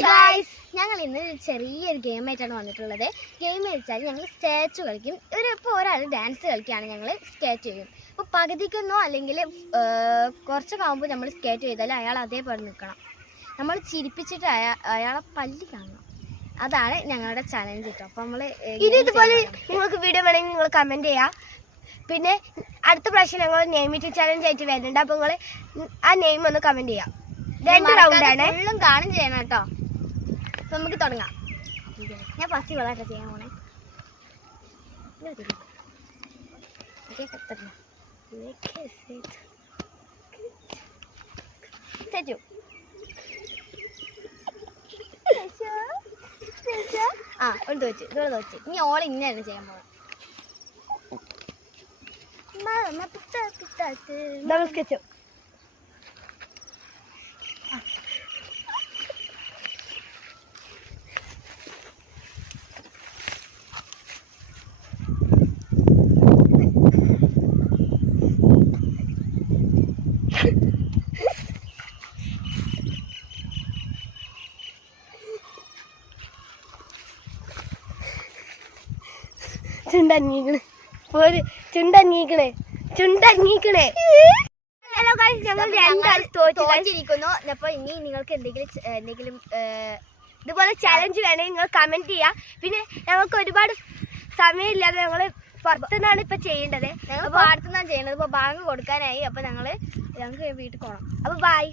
Guys, ഞങ്ങൾ ഇന്ന് ചെറിയൊരു ഗെയിം ആയിട്ടാണ് വന്നിട്ടുള്ളത്. ഗെയിം വെച്ചാൽ ഞങ്ങൾ സ്റ്റാച്ചു കളിക്കും. ഇപ്പോൾ ഒരാൾ ഡാൻസ് കളിക്കുകയാണ്, ഞങ്ങൾ സ്കേറ്റ് ചെയ്യും. ഇപ്പോൾ പകുതിക്കുന്നോ അല്ലെങ്കിൽ കുറച്ചൊക്കെ ആകുമ്പോൾ നമ്മൾ സ്കേറ്റ് ചെയ്താൽ അയാൾ അതേപോലെ നിൽക്കണം. നമ്മൾ ചിരിപ്പിച്ചിട്ട് അയാളെ പല്ലി കാണണം. അതാണ് ഞങ്ങളുടെ ചലഞ്ച് കേട്ടോ. അപ്പോൾ നമ്മൾ ഇതുപോലെ നിങ്ങൾക്ക് വീഡിയോ വേണമെങ്കിൽ നിങ്ങൾ കമൻറ്റ് ചെയ്യാം. പിന്നെ അടുത്ത പ്രാവശ്യം ഞങ്ങൾ നെയിം ഇറ്റ് ചലഞ്ച് ആയിട്ട് വരുന്നുണ്ട്. അപ്പോൾ നിങ്ങൾ ആ നെയിം ഒന്ന് കമൻറ്റ് ചെയ്യാം. 2 റൗണ്ടാണ്, ഫുള്ളും കാണും ചെയ്യണം കേട്ടോ. അപ്പോൾ നമുക്ക് തുടങ്ങാം. ഞാൻ ഫസ്റ്റ് വളാട്ടോ ചെയ്യാൻ പോണേ. ഒരു തോച്ച് ഇതോടെ തോച്ച്. ഇനി ഓൾ ഇങ്ങനെയാണ് ചെയ്യാൻ പോകാം. സ്കെച്ച് ചുണ്ടങ്ങീക്കണേ. ഹലോ ഗൈസ്, ഞങ്ങൾ രണ്ടാളും തോറ്റിരിക്കുന്നു. അപ്പോൾ ഇനി നിങ്ങൾക്ക് എന്തെങ്കിലും ഇതുപോലെ ചലഞ്ച് വേണമെങ്കിൽ നിങ്ങൾ കമന്റ് ചെയ്യാം. പിന്നെ ഞങ്ങൾക്ക് ഒരുപാട് സമയമില്ലാതെ ഞങ്ങൾ പുറത്തുനിന്നാണ് ഇപ്പൊ ചെയ്യേണ്ടത്. ഞങ്ങൾ പാടത്തുനിന്നാണ് ചെയ്യുന്നത്. ഇപ്പോൾ ബാങ്ക് കൊടുക്കാനായി. അപ്പോൾ ഞങ്ങൾക്ക് വീട്ടിൽ പോകണം. അപ്പോൾ ബൈ.